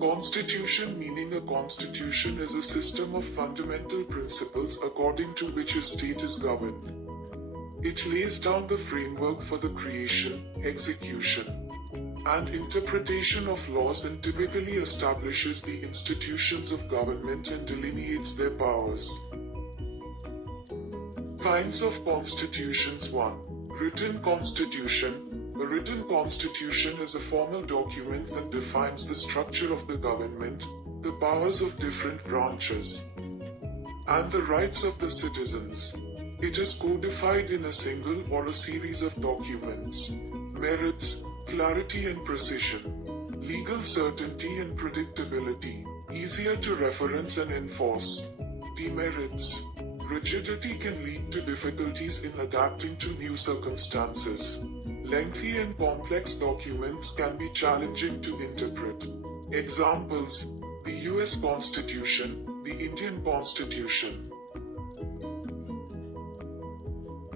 Constitution, meaning a constitution is a system of fundamental principles according to which a state is governed. It lays down the framework for the creation, execution, and interpretation of laws and typically establishes the institutions of government and delineates their powers. Kinds of constitutions. 1. Written constitution. A written constitution is a formal document that defines the structure of the government, the powers of different branches, and the rights of the citizens. It is codified in a single or a series of documents. Merits: clarity and precision, legal certainty and predictability, easier to reference and enforce. Demerits: rigidity can lead to difficulties in adapting to new circumstances. Lengthy and complex documents can be challenging to interpret. Examples: the U.S. Constitution, the Indian Constitution.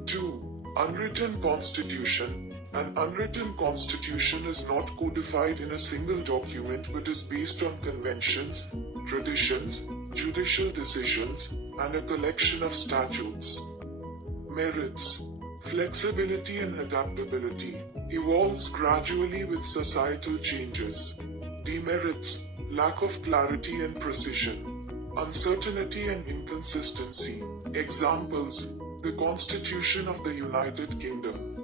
2. Unwritten constitution. An unwritten constitution is not codified in a single document but is based on conventions, traditions, judicial decisions, and a collection of statutes. Merits: flexibility and adaptability, evolves gradually with societal changes. Demerits: lack of clarity and precision, uncertainty and inconsistency. Examples: the Constitution of the United Kingdom.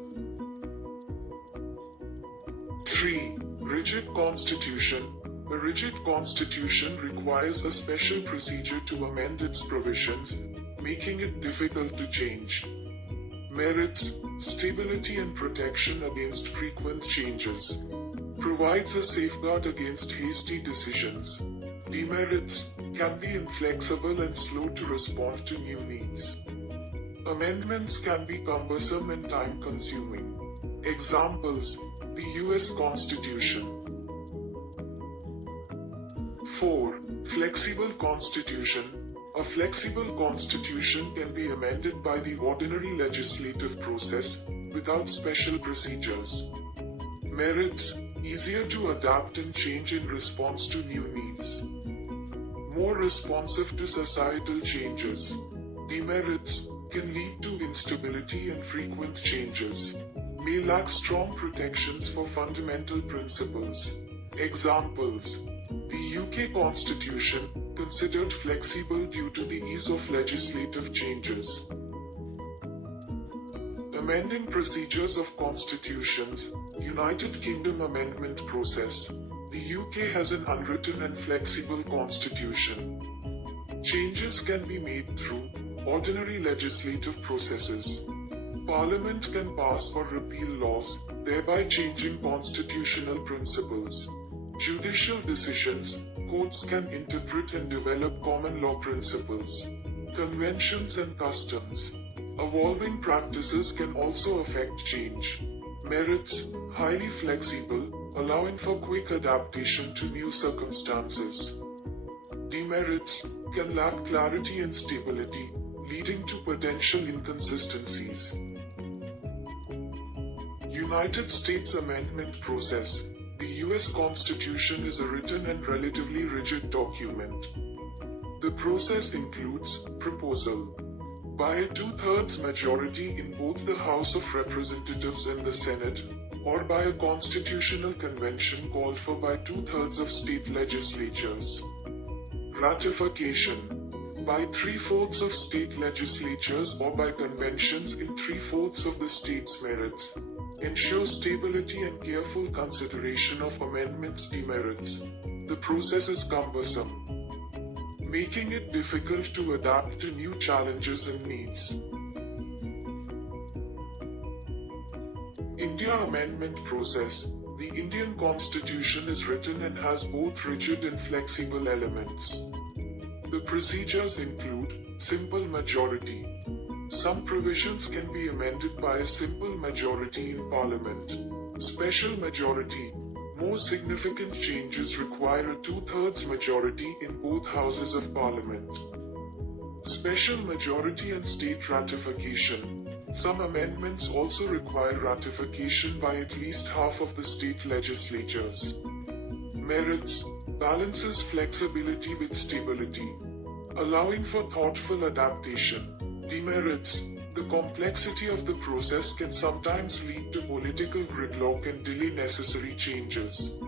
3. Rigid constitution. A rigid constitution requires a special procedure to amend its provisions, making it difficult to change. Merits: stability and protection against frequent changes, provides a safeguard against hasty decisions. Demerits: can be inflexible and slow to respond to new needs. Amendments can be cumbersome and time-consuming. Examples: the U.S. Constitution. 4. Flexible constitution. A flexible constitution can be amended by the ordinary legislative process, without special procedures. Merits: easier to adapt and change in response to new needs. More responsive to societal changes. Demerits: can lead to instability and frequent changes. May lack strong protections for fundamental principles. Examples: the UK Constitution, considered flexible due to the ease of legislative changes. Amending procedures of constitutions. United Kingdom amendment process. The UK has an unwritten and flexible constitution. Changes can be made through ordinary legislative processes. Parliament can pass or repeal laws, thereby changing constitutional principles. Judicial decisions. Courts can interpret and develop common law principles. Conventions and customs. Evolving practices can also affect change. Merits: highly flexible, allowing for quick adaptation to new circumstances. Demerits: can lack clarity and stability, leading to potential inconsistencies. United States amendment process. The U.S. Constitution is a written and relatively rigid document. The process includes proposal by a 2/3 majority in both the House of Representatives and the Senate, or by a constitutional convention called for by 2/3 of state legislatures. Ratification by 3/4 of state legislatures or by conventions in 3/4 of the state's merits. Ensure stability and careful consideration of amendments. Demerits: the process is cumbersome, making it difficult to adapt to new challenges and needs. India amendment process. The Indian Constitution is written and has both rigid and flexible elements. The procedures include simple majority. Some provisions can be amended by a simple majority in Parliament. Special majority. More significant changes require a 2/3 majority in both houses of Parliament. Special majority and state ratification. Some amendments also require ratification by at least half of the state legislatures. Merits: balances flexibility with stability, allowing for thoughtful adaptation. Demerits: the complexity of the process can sometimes lead to political gridlock and delay necessary changes.